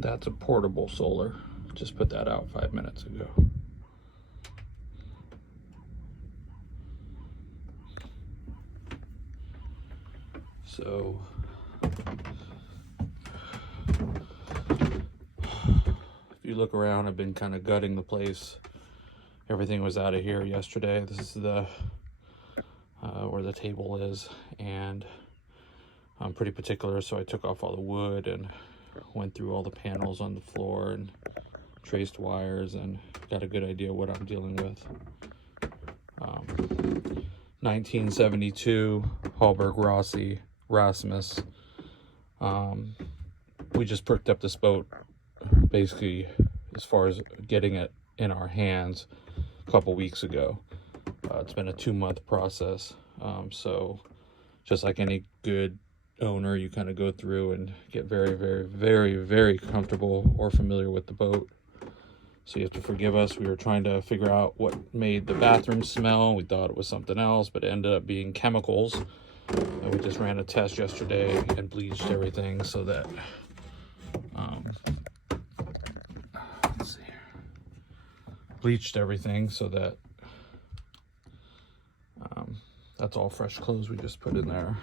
That's a portable solar. Just put that out 5 minutes ago. So if you look around, I've been kind of gutting the place. Everything was out of here yesterday. This is the where the table is, and I'm pretty particular, so I took off all the wood and went through all the panels on the floor and traced wires and got a good idea what I'm dealing with. 1972 Hallberg-Rassy Rasmus. We just perked up this boat basically as far as getting it in our hands a couple weeks ago. It's been a 2-month process. So just like any good owner, you kind of go through and get very, very, very, very comfortable or familiar with the boat. So you have to forgive us. We were trying to figure out what made the bathroom smell. We thought it was something else, but it ended up being chemicals. And we just ran a test yesterday and bleached everything so that let's see, bleached everything so that that's all fresh clothes we just put in there.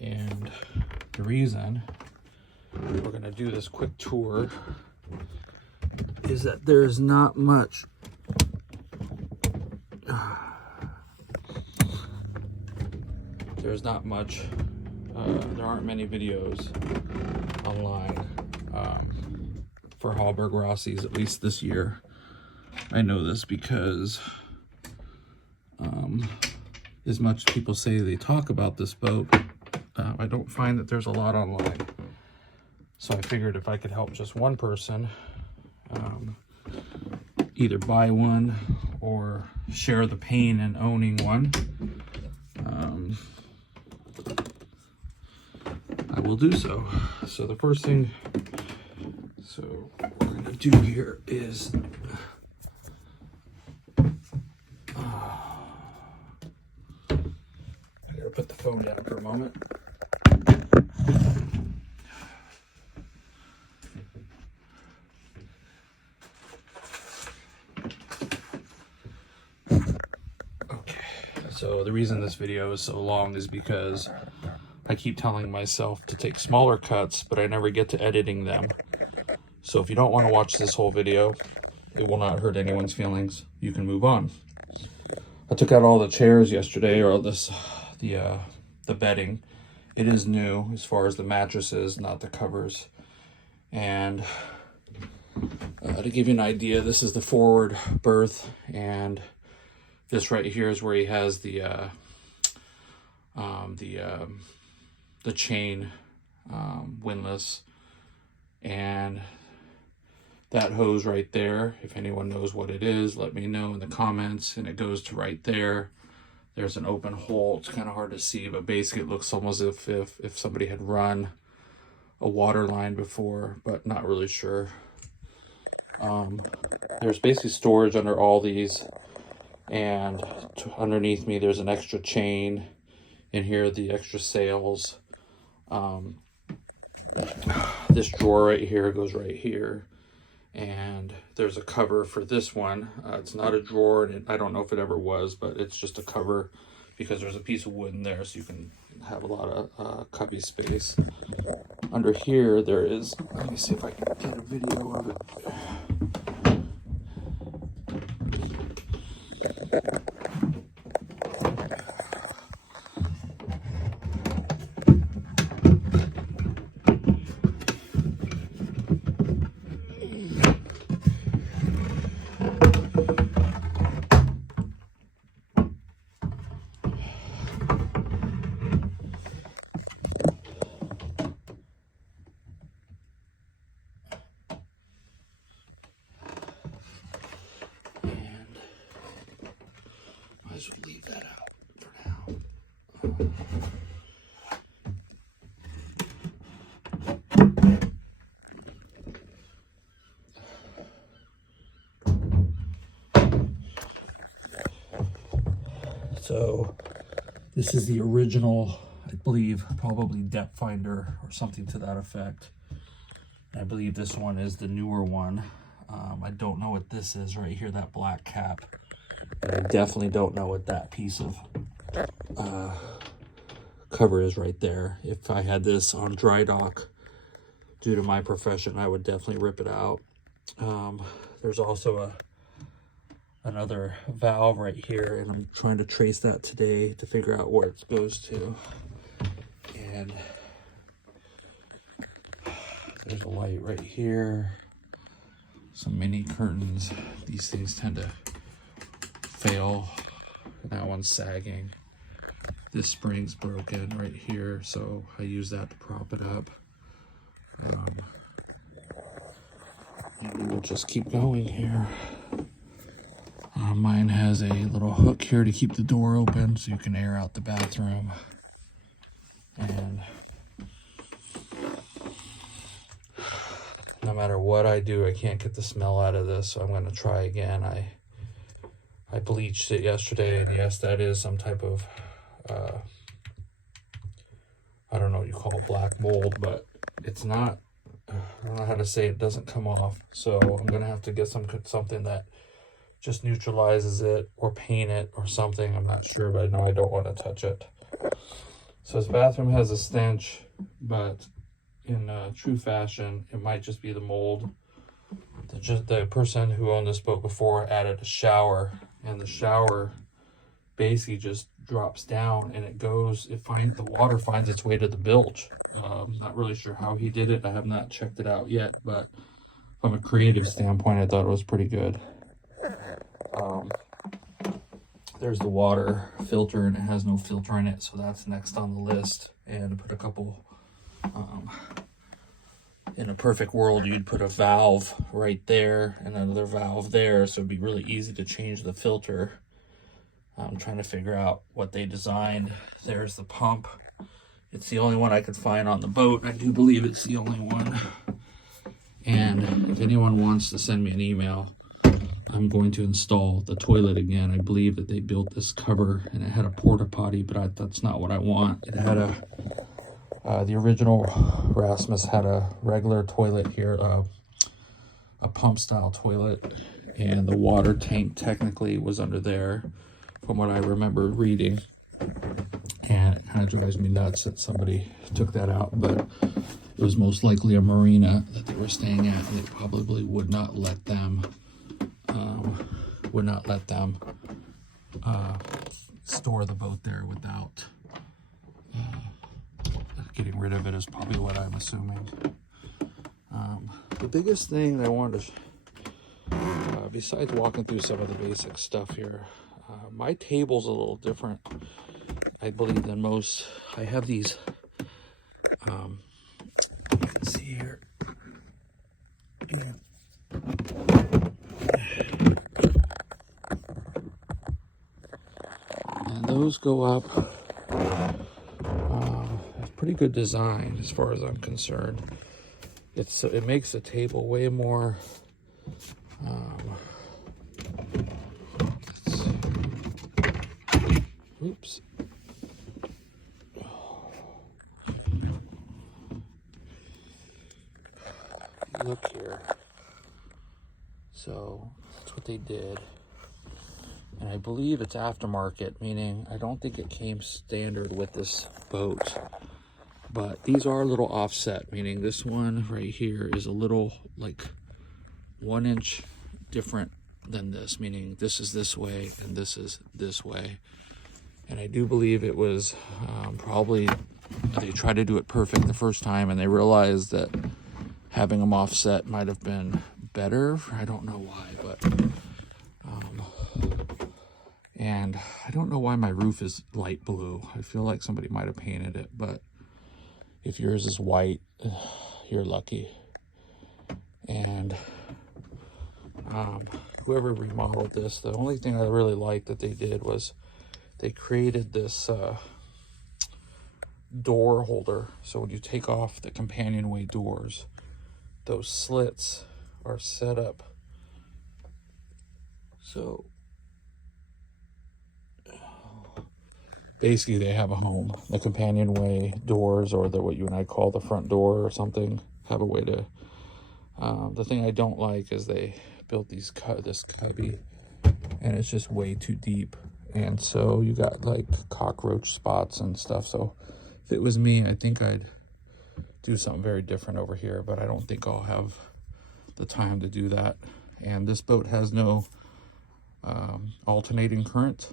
And the reason we're going to do this quick tour is that there's not much there aren't many videos online for Hallberg-Rassy's, at least this year. I know this because as much as people say they talk about this boat, I don't find that there's a lot online. So I figured if I could help just one person either buy one or share the pain in owning one, I will do so. So the first thing we're going to do here is I gotta put the phone down for a moment. So the reason this video is so long is because I keep telling myself to take smaller cuts, but I never get to editing them. So if you don't want to watch this whole video, it will not hurt anyone's feelings. You can move on. I took out all the chairs yesterday, or the bedding. It is new as far as the mattresses, not the covers. And to give you an idea, this is the forward berth, and this right here is where he has the chain windlass, and that hose right there, if anyone knows what it is, let me know in the comments. And it goes to right there. There's an open hole. It's kind of hard to see, but basically it looks almost as if somebody had run a water line before, but not really sure. There's basically storage under all these. And underneath me there's an extra chain. In here the extra sails. This drawer right here goes right here, and there's a cover for this one. It's not a drawer, and I don't know if it ever was, but it's just a cover because there's a piece of wood in there, so you can have a lot of cubby space. Under here there is, let me see if I can get a video of it. Might as well leave that out for now. So this is the original, I believe, probably depth finder or something to that effect. I believe this one is the newer one. I don't know what this is right here, that black cap. And I definitely don't know what that piece of cover is right there. If I had this on dry dock, due to my profession, I would definitely rip it out. There's also another valve right here, and I'm trying to trace that today to figure out where it goes to. And there's a light right here. Some mini curtains. These things tend to fail. That one's sagging. This spring's broken right here, so I use that to prop it up. And we'll just keep going here. Mine has a little hook here to keep the door open so you can air out the bathroom. And no matter what I do, I can't get the smell out of this, so I'm going to try again. I bleached it yesterday, and yes, that is some type of, I don't know what you call it, black mold, but it's not, I don't know how to say it, doesn't come off. So I'm going to have to get something that just neutralizes it, or paint it or something. I'm not sure, but I know I don't want to touch it. So this bathroom has a stench, but in true fashion, it might just be the mold. The person who owned this boat before added a shower, and the shower basically just drops down, and the water finds its way to the bilge. Not really sure how he did it. I have not checked it out yet, but from a creative standpoint, I thought it was pretty good. There's the water filter, and it has no filter in it, so that's next on the list. And to put a couple, in a perfect world, you'd put a valve right there and another valve there, so it'd be really easy to change the filter. I'm trying to figure out what they designed. There's the pump. It's the only one I could find on the boat. I do believe it's the only one. And if anyone wants to send me an email, I'm going to install the toilet again. I believe that they built this cover and it had a porta potty, but that's not what I want. It had the original Rasmus had a regular toilet here, a pump style toilet, and the water tank technically was under there from what I remember reading. And it kind of drives me nuts that somebody took that out, but it was most likely a marina that they were staying at, and they probably would not let them store the boat there without getting rid of it, is probably what I'm assuming. The biggest thing I wanted to, besides walking through some of the basic stuff here, my table's a little different, I believe, than most. I have these, you can see here, and those go up. Pretty good design as far as I'm concerned. It makes the table way more oops. Look here. So that's what they did. And I believe it's aftermarket, meaning I don't think it came standard with this boat. But these are a little offset, meaning this one right here is a little, like, 1 inch different than this, meaning this is this way and this is this way. And I do believe it was probably, they tried to do it perfect the first time, and they realized that having them offset might have been better. I don't know why, but and I don't know why my roof is light blue. I feel like somebody might have painted it, but if yours is white, you're lucky. And whoever remodeled this, the only thing I really liked that they did was they created this door holder. So when you take off the companionway doors, those slits are set up so basically they have a home. The companionway doors, or what you and I call the front door or something, have a way to The thing I don't like is they built this cubby, and it's just way too deep, and so you got like cockroach spots and stuff. So if it was me, I think I'd do something very different over here, but I don't think I'll have the time to do that. And this boat has no alternating current.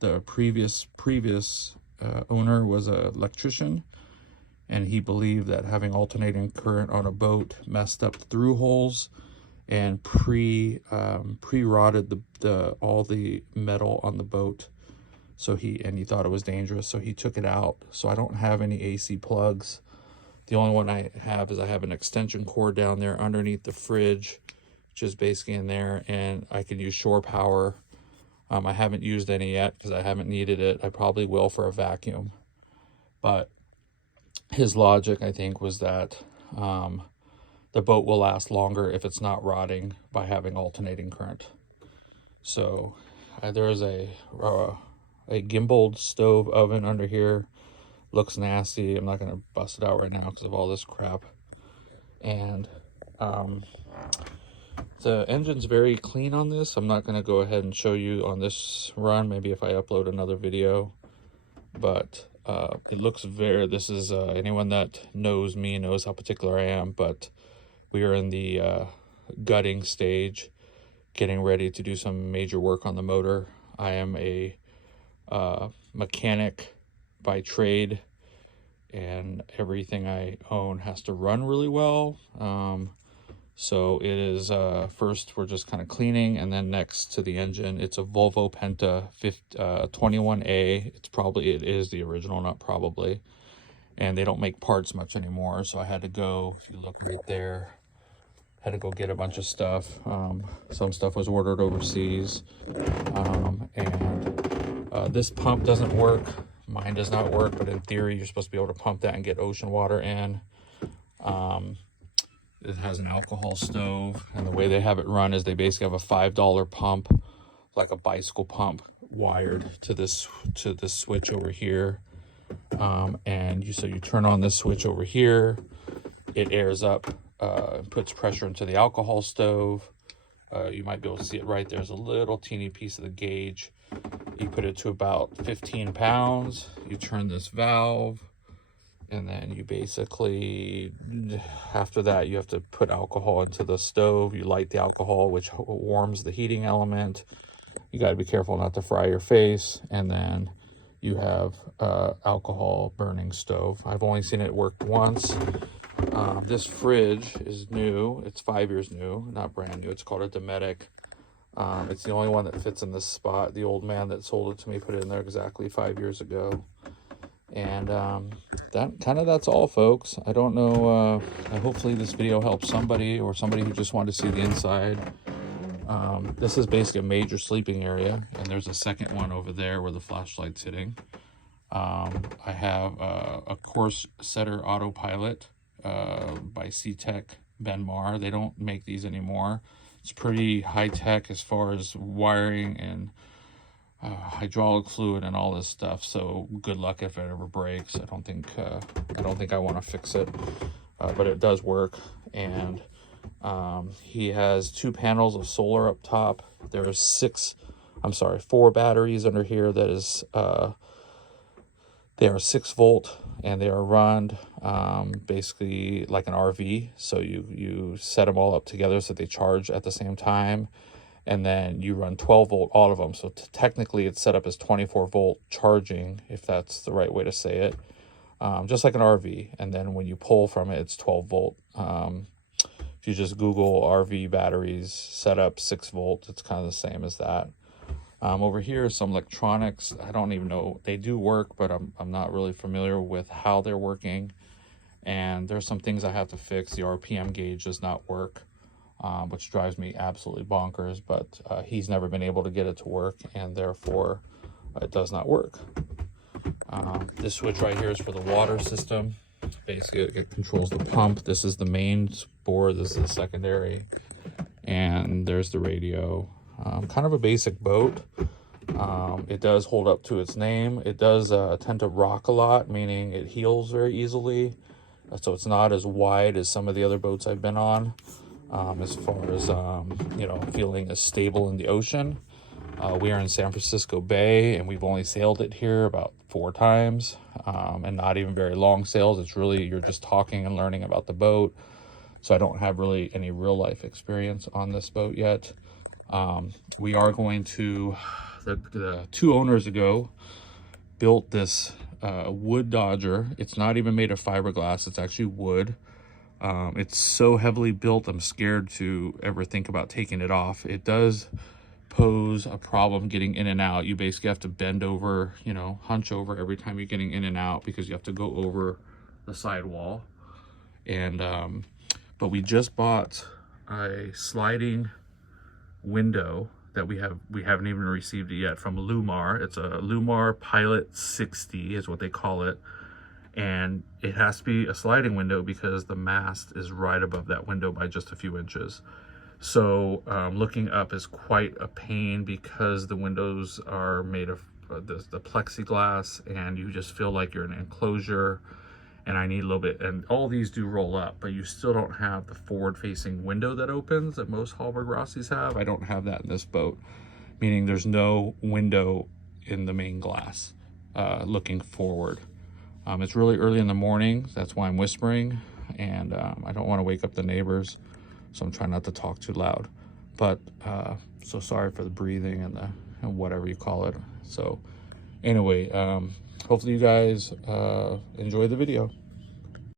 The previous owner was an electrician, and he believed that having alternating current on a boat messed up the through holes and pre-rotted all the metal on the boat. So he thought it was dangerous, so he took it out. So I don't have any AC plugs. The only one I have is I have an extension cord down there underneath the fridge, which is basically in there, and I can use shore power. I haven't used any yet because I haven't needed it. I probably will for a vacuum. But his logic, I think, was that the boat will last longer if it's not rotting by having alternating current. So there's a gimbaled stove oven under here. Looks nasty. I'm not going to bust it out right now because of all this crap. And the engine's very clean on this. I'm not going to go ahead and show you on this run, maybe if I upload another video. But it looks this is, anyone that knows me knows how particular I am, but we are in the gutting stage, getting ready to do some major work on the motor. I am a mechanic by trade, and everything I own has to run really well. So it is, first we're just kind of cleaning, and then next to the engine, it's a Volvo Penta 21A. It is the original, not probably. And they don't make parts much anymore, so I had to go, if you look right there, had to go get a bunch of stuff. Some stuff was ordered overseas. This pump doesn't work. Mine does not work, but in theory, you're supposed to be able to pump that and get ocean water in. It has an alcohol stove, and the way they have it run is they basically have a $5 pump, like a bicycle pump, wired to this switch over here. So you turn on this switch over here, it airs up, puts pressure into the alcohol stove. You might be able to see it right there's a little teeny piece of the gauge. You put it to about 15 pounds. You turn this valve, and then you basically, after that, you have to put alcohol into the stove. You light the alcohol, which warms the heating element. You got to be careful not to fry your face. And then you have alcohol burning stove. I've only seen it work once. This fridge is new. It's 5 years new, not brand new. It's called a Dometic. It's the only one that fits in this spot. The old man that sold it to me put it in there exactly 5 years ago. And that's all, folks. I don't know, hopefully this video helps somebody, or somebody who just wanted to see the inside. This is basically a major sleeping area, and there's a second one over there where the flashlight's hitting. I have a course setter autopilot by C-Tech Benmar. They don't make these anymore. It's pretty high tech as far as wiring and hydraulic fluid and all this stuff. So good luck if it ever breaks. I don't think I want to fix it, but it does work. And he has 2 panels of solar up top. There's 4 batteries under here. That is they are 6 volt, and they are run basically like an RV. So you set them all up together so they charge at the same time, and then you run 12 volt all of them. So technically it's set up as 24 volt charging, if that's the right way to say it, just like an RV. And then when you pull from it, it's 12 volt. If you just Google RV batteries set up 6 volt, it's kind of the same as that. Over here is some electronics. I don't even know, they do work, but I'm not really familiar with how they're working. And there's some things I have to fix. The RPM gauge does not work, which drives me absolutely bonkers, but he's never been able to get it to work, and therefore it does not work. This switch right here is for the water system. Basically it controls the pump. This is the main board, this is the secondary, and there's the radio. Kind of a basic boat. It does hold up to its name. It does tend to rock a lot, meaning it heels very easily. So it's not as wide as some of the other boats I've been on. as far as, you know, feeling as stable in the ocean. We are in San Francisco Bay, and we've only sailed it here about 4 times, and not even very long sails. It's really, you're just talking and learning about the boat. So I don't have really any real life experience on this boat yet. We are going to, the 2 owners ago built this wood Dodger. It's not even made of fiberglass, it's actually wood. It's so heavily built, I'm scared to ever think about taking it off. It does pose a problem getting in and out. You basically have to bend over, you know, hunch over every time you're getting in and out, because you have to go over the sidewall. And but we just bought a sliding window that we haven't even received it yet from Lumar. It's a Lumar Pilot 60 is what they call it, and it has to be a sliding window because the mast is right above that window by just a few inches. So looking up is quite a pain because the windows are made of the plexiglass, and you just feel like you're in an enclosure. And I need a little bit, and all these do roll up, but you still don't have the forward-facing window that opens that most Hallberg-Rassis have. I don't have that in this boat, meaning there's no window in the main glass looking forward. It's really early in the morning, that's why I'm whispering, and I don't want to wake up the neighbors, so I'm trying not to talk too loud. But so sorry for the breathing and the whatever you call it. So anyway, hopefully you guys enjoy the video.